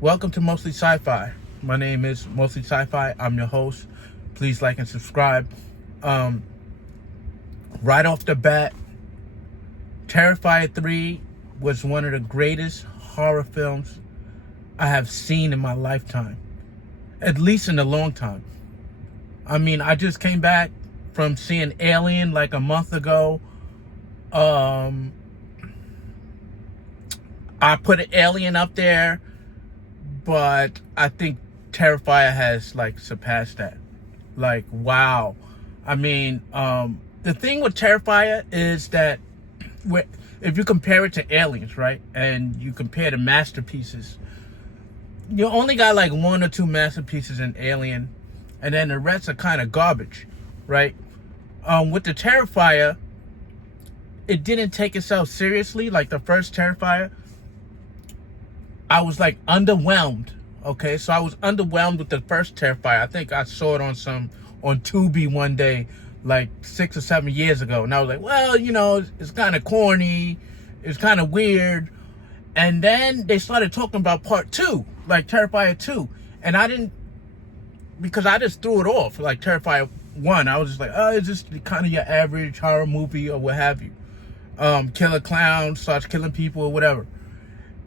Welcome to Mostly Sci-Fi. My name is Mostly Sci-Fi. I'm your host. Please like and subscribe. Right off the bat, Terrifier 3 was one of the greatest horror films I have seen in my lifetime. At least in a long time. I mean, I just came back from seeing Alien like a month ago. I put an Alien up there, but I think Terrifier has like surpassed that. Like, wow. I mean, the thing with Terrifier is that if you compare it to Aliens, right, and you compare the masterpieces, you only got like one or two masterpieces in Alien, and then the rest are kind of garbage, right? With the Terrifier, it didn't take itself seriously. Like the first Terrifier, I was like underwhelmed. Okay, so I was underwhelmed with the first Terrifier. I think I saw it on Tubi one day, like 6 or 7 years ago, and I was like, well, it's kind of corny, it's kind of weird. And then they started talking about part 2, like Terrifier 2, and I didn't, because I just threw it off. Like Terrifier 1, I was just like, oh, it's just kind of your average horror movie or what have you. Killer clown starts killing people or whatever.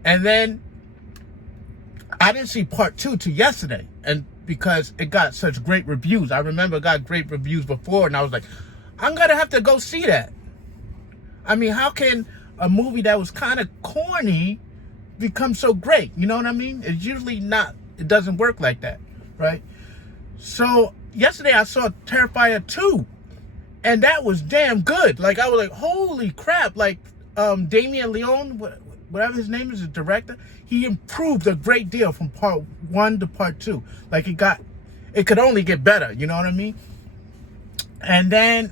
And then I didn't see part 2 till yesterday, and because it got such great reviews. I remember it got great reviews before, and I was like, I'm gonna have to go see that. I mean, how can a movie that was kind of corny become so great? You know what I mean? It's usually not, it doesn't work like that, right? So yesterday I saw Terrifier 2, and that was damn good. Like, I was like, holy crap. Like, Damien Leone, whatever his name is, the director, he improved a great deal from part 1 to part 2. Like, it could only get better, you know what I mean? And then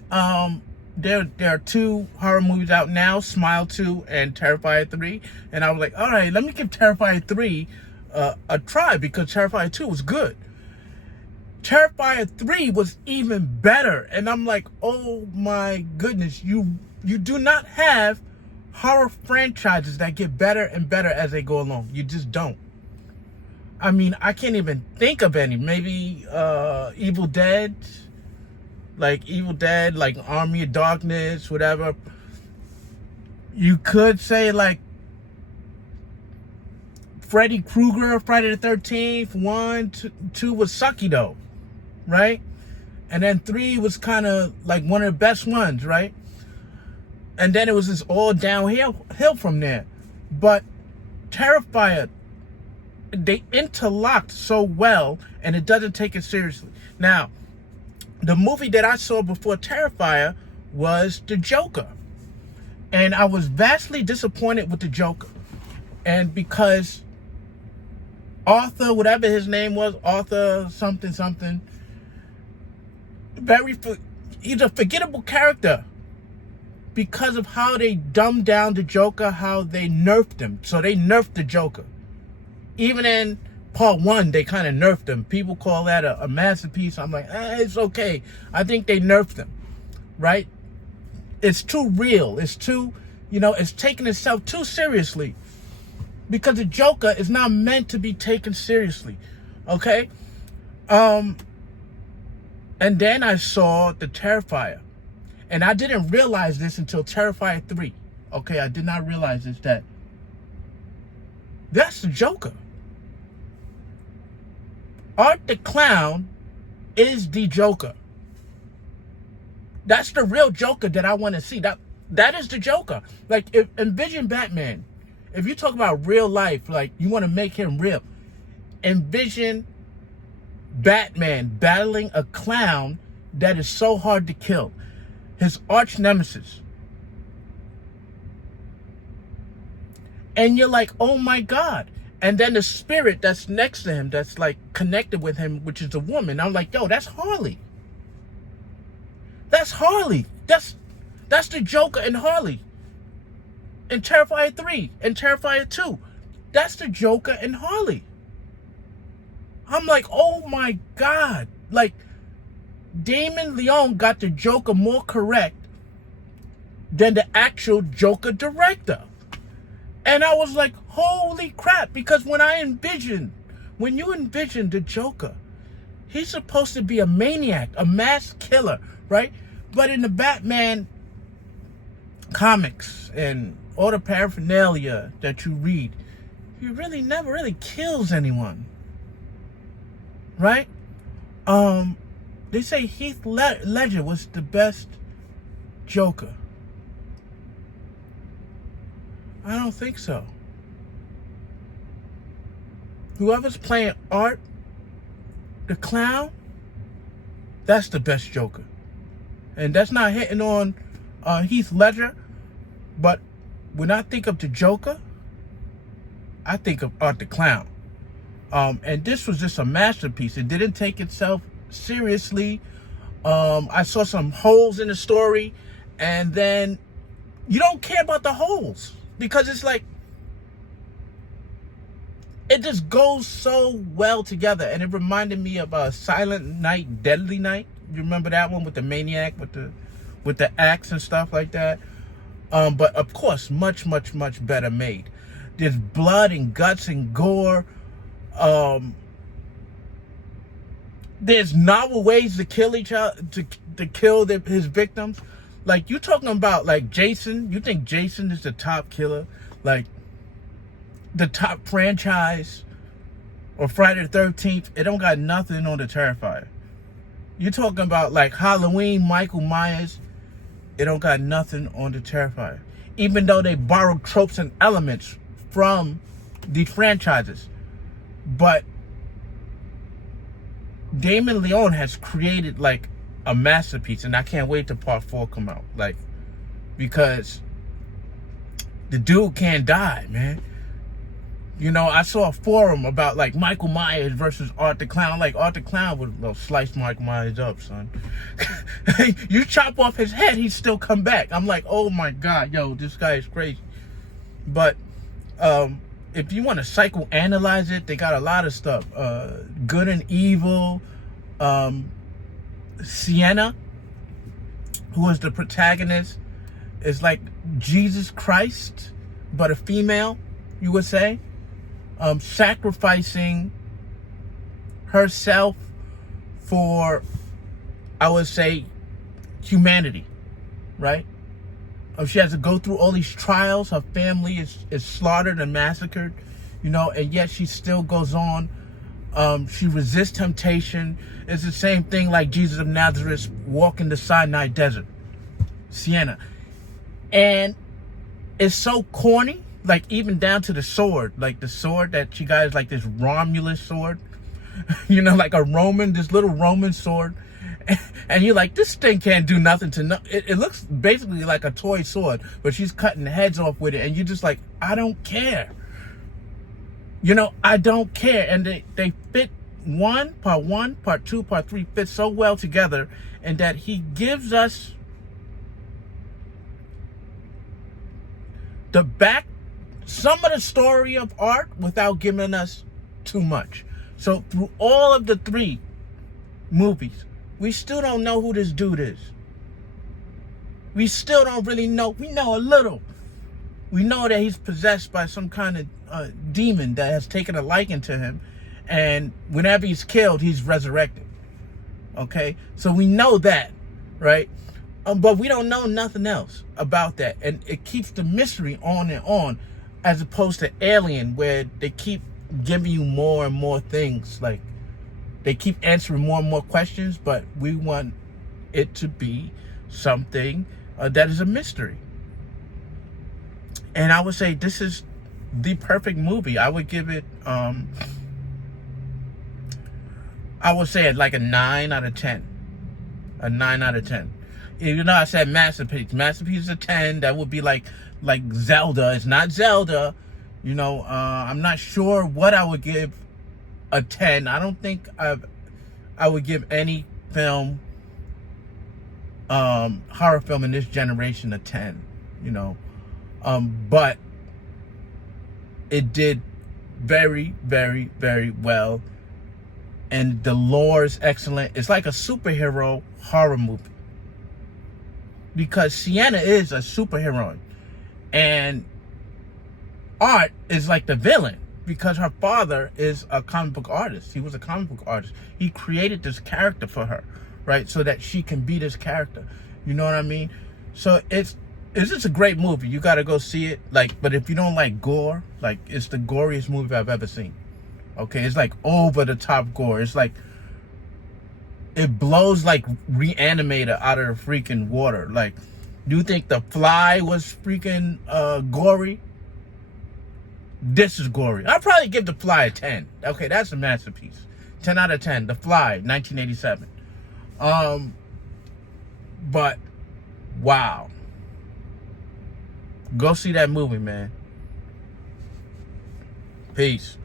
there are 2 horror movies out now, Smile 2 and Terrifier 3. And I was like, all right, let me give Terrifier 3 a try, because Terrifier 2 was good. Terrifier 3 was even better. And I'm like, oh my goodness, you do not have horror franchises that get better and better as they go along. You just don't. I mean, I can't even think of any. Maybe Evil Dead, like Army of Darkness, whatever. You could say like Freddy Krueger, Friday the 13th, 1, 2 was sucky though, right? And then 3 was kind of like one of the best ones, right? And then it was just all downhill from there. But Terrifier, they interlocked so well, and it doesn't take it seriously. Now, the movie that I saw before Terrifier was The Joker. And I was vastly disappointed with The Joker. And because Arthur, whatever his name was, Arthur something, he's a forgettable character. Because of how they dumbed down the Joker, how they nerfed him. So they nerfed the Joker. Even in part 1, they kind of nerfed him. People call that a masterpiece. I'm like, it's okay. I think they nerfed him, right? It's too real. It's too, it's taking itself too seriously. Because the Joker is not meant to be taken seriously, okay? And then I saw the Terrifier. And I didn't realize this until Terrifier 3. Okay, I did not realize this, that's the Joker. Art the Clown is the Joker. That's the real Joker that I want to see. That is the Joker. Like, envision Batman. If you talk about real life, like, you want to make him real, envision Batman battling a clown that is so hard to kill. His arch nemesis. And you're like, oh my God. And then the spirit that's next to him, that's like connected with him, which is a woman. I'm like, yo, that's Harley. That's Harley. That's the Joker and Harley. In Terrifier 3 and Terrifier 2. That's the Joker and Harley. I'm like, oh my God. Like, Damon Leone got the Joker more correct than the actual Joker director. And I was like, holy crap, because when you envision the Joker, he's supposed to be a maniac, a mass killer, right? But in the Batman comics and all the paraphernalia that you read, he really never really kills anyone, right? They say Heath Ledger was the best Joker. I don't think so. Whoever's playing Art the Clown, that's the best Joker. And that's not hitting on Heath Ledger, but when I think of the Joker, I think of Art the Clown. And this was just a masterpiece. It didn't take itself seriously. I saw some holes in the story, and then you don't care about the holes because it's like it just goes so well together. And it reminded me of Silent Night, Deadly Night. You remember that one with the maniac with the axe and stuff like that? But of course, much better made. There's blood and guts and gore. There's novel ways to kill each other, to kill his victims. Like, you talking about like Jason. You think Jason is the top killer, like the top franchise, or Friday the 13th? It don't got nothing on the Terrifier. You talking about like Halloween, Michael Myers? It don't got nothing on the Terrifier. Even though they borrowed tropes and elements from the franchises, but Damon Leone has created like a masterpiece, and I can't wait till part 4 come out. Like, because the dude can't die, man. You know, I saw a forum about like Michael Myers versus Art the Clown. Like, Art the Clown would slice Michael Myers up, son. You chop off his head, he'd still come back. I'm like, oh my God, yo, this guy is crazy. But if you want to psychoanalyze it, they got a lot of stuff. Good and evil. Sienna, who is the protagonist, is like Jesus Christ, but a female, you would say. Sacrificing herself for, I would say, humanity, right? She has to go through all these trials. Her family is slaughtered and massacred, you know, and yet she still goes on. She resists temptation. It's the same thing like Jesus of Nazareth walking the Sinai desert. Sienna. And it's so corny, like even down to the sword. Like the sword that she got is like this Romulus sword. You know, like this little Roman sword. And you're like, this thing can't do nothing to it looks basically like a toy sword, but she's cutting heads off with it, and you're just like, I don't care. You know, I don't care. And they fit part 1, part 2, part 3 fit so well together, and that he gives us some of the story of Art without giving us too much. So through all of the 3 movies, we still don't know who this dude is. We still don't really know. We know a little. We know that he's possessed by some kind of demon that has taken a liking to him. And whenever he's killed, he's resurrected. Okay? So we know that, right? But we don't know nothing else about that. And it keeps the mystery on and on, as opposed to Alien, where they keep giving you more and more things. Like, they keep answering more and more questions, but we want it to be something that is a mystery. And I would say this is the perfect movie. I would give it, I would say it like a 9 out of 10. A 9 out of 10. You know, I said masterpiece. Masterpiece is a 10. That would be like Zelda. It's not Zelda. You know, I'm not sure what I would give a 10. I don't think I would give any film, horror film in this generation, a 10, you know. But it did very, very, very well. And the lore is excellent. It's like a superhero horror movie, because Sienna is a superheroine. And Art is like the villain because her father is a comic book artist. He was a comic book artist. He created this character for her, right? So that she can be this character. You know what I mean? So it's just a great movie. You got to go see it. Like, but if you don't like gore, like, it's the goriest movie I've ever seen. Okay, it's like over the top gore. It's like it blows like Reanimator out of the freaking water. Like, do you think The Fly was freaking gory? This is gory. I'll probably give The Fly a 10. Okay, that's a masterpiece. 10 out of 10. The Fly, 1987. But wow. Go see that movie, man. Peace.